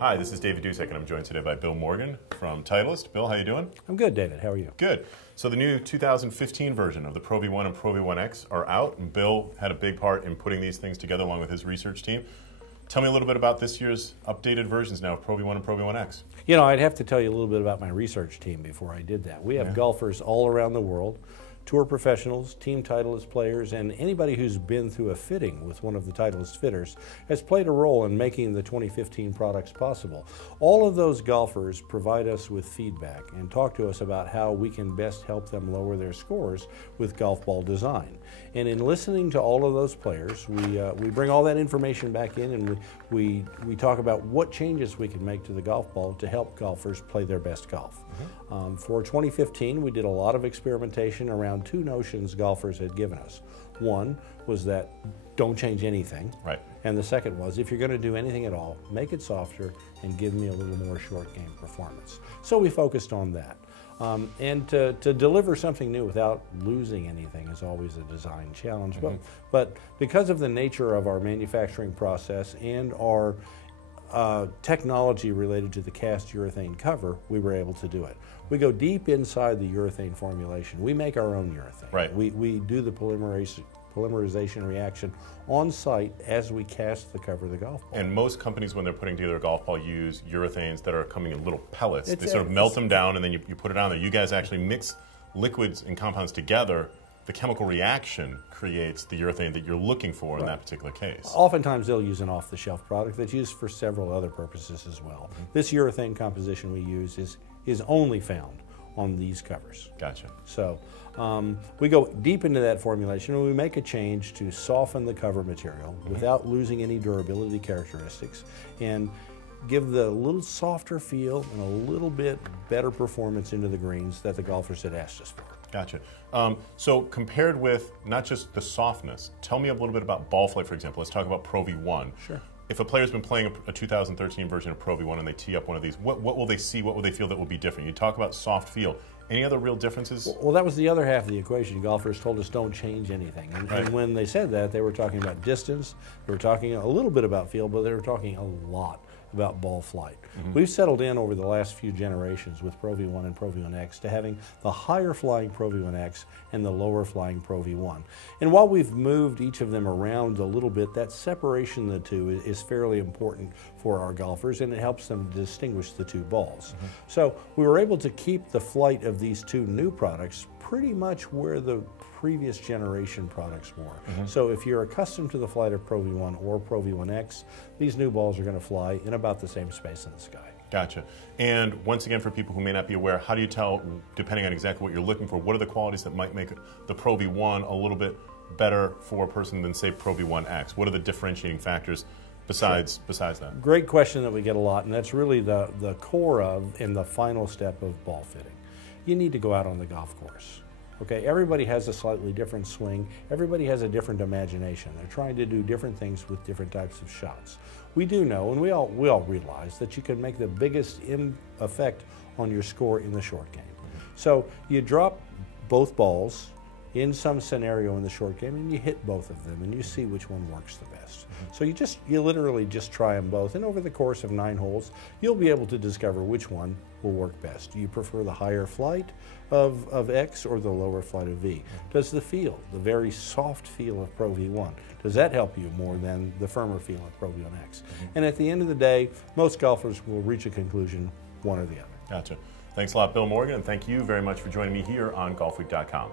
Hi, this is David Dusek, and I'm joined today by Bill Morgan from Titleist. Bill, how you doing? I'm good, David. How are you? Good. So the new 2015 version of the Pro V1 and Pro V1X are out, and Bill had a big part in putting these things together along with his research team. Tell me a little bit about this year's updated versions now of Pro V1 and Pro V1X. You know, I'd have to tell you a little bit about my research team before I did that. We have golfers all around the world, tour professionals, team Titleist players, and anybody who's been through a fitting with one of the Titleist fitters has played a role in making the 2015 products possible. All of those golfers provide us with feedback and talk to us about how we can best help them lower their scores with golf ball design. And in listening to all of those players, we bring all that information back in, and we talk about what changes we can make to the golf ball to help golfers play their best golf. For 2015, we did a lot of experimentation around two notions golfers had given us. One was that don't change anything. Right. And the second was, if you're going to do anything at all, make it softer and give me a little more short game performance. So we focused on that. And to deliver something new without losing anything is always a design challenge. But because of the nature of our manufacturing process and our technology related to the cast urethane cover, we were able to do it. We go deep inside the urethane formulation. We make our own urethane. Right. We do the polymerization reaction on site as we cast the cover of the golf ball. And most companies, when they're putting together a golf ball, use urethanes that are coming in little pellets. They sort of melt them down, and then you put it on there. You guys actually mix liquids and compounds together. The chemical reaction creates the urethane that you're looking for in that particular case. Oftentimes they'll use an off-the-shelf product that's used for several other purposes as well. This urethane composition we use is only found on these covers. Gotcha. So we go deep into that formulation, and we make a change to soften the cover material without losing any durability characteristics, and give the little softer feel and a little bit better performance into the greens that the golfers had asked us for. Gotcha. So compared with not just the softness, tell me a little bit about ball flight, for example. Let's talk about Pro V1. Sure. If a player's been playing a 2013 version of Pro V1 and they tee up one of these, what will they see? What will they feel that will be different? You talk about soft feel. Any other real differences? Well, that was the other half of the equation. Golfers told us don't change anything. And when they said that, they were talking about distance, they were talking a little bit about feel, but they were talking a lot about ball flight. We've settled in over the last few generations with Pro V1 and Pro V1X to having the higher flying Pro V1X and the lower flying Pro V1. And while we've moved each of them around a little bit, that separation of the two is fairly important for our golfers, and it helps them distinguish the two balls. So we were able to keep the flight of these two new products pretty much where the previous generation products were. So if you're accustomed to the flight of Pro V1 or Pro V1X, these new balls are going to fly in about the same space in the sky. Gotcha. And once again, for people who may not be aware, how do you tell, depending on exactly what you're looking for, what are the qualities that might make the Pro V1 a little bit better for a person than, say, Pro V1X? What are the differentiating factors besides that? Great question that we get a lot, and that's really the core of and the final step of ball fitting. You need to go out on the golf course. Okay, everybody has a slightly different swing. Everybody has a different imagination. They're trying to do different things with different types of shots. We do know, and we all realize, that you can make the biggest effect on your score in the short game. So you drop both balls in some scenario in the short game, and you hit both of them, and you see which one works the best. So you literally just try them both, and over the course of 9 holes, you'll be able to discover which one will work best. Do you prefer the higher flight of X or the lower flight of V? Does the feel, the very soft feel of Pro V1, does that help you more than the firmer feel of Pro V1X? And at the end of the day, most golfers will reach a conclusion, one or the other. Gotcha. Thanks a lot, Bill Morgan, and thank you very much for joining me here on Golfweek.com.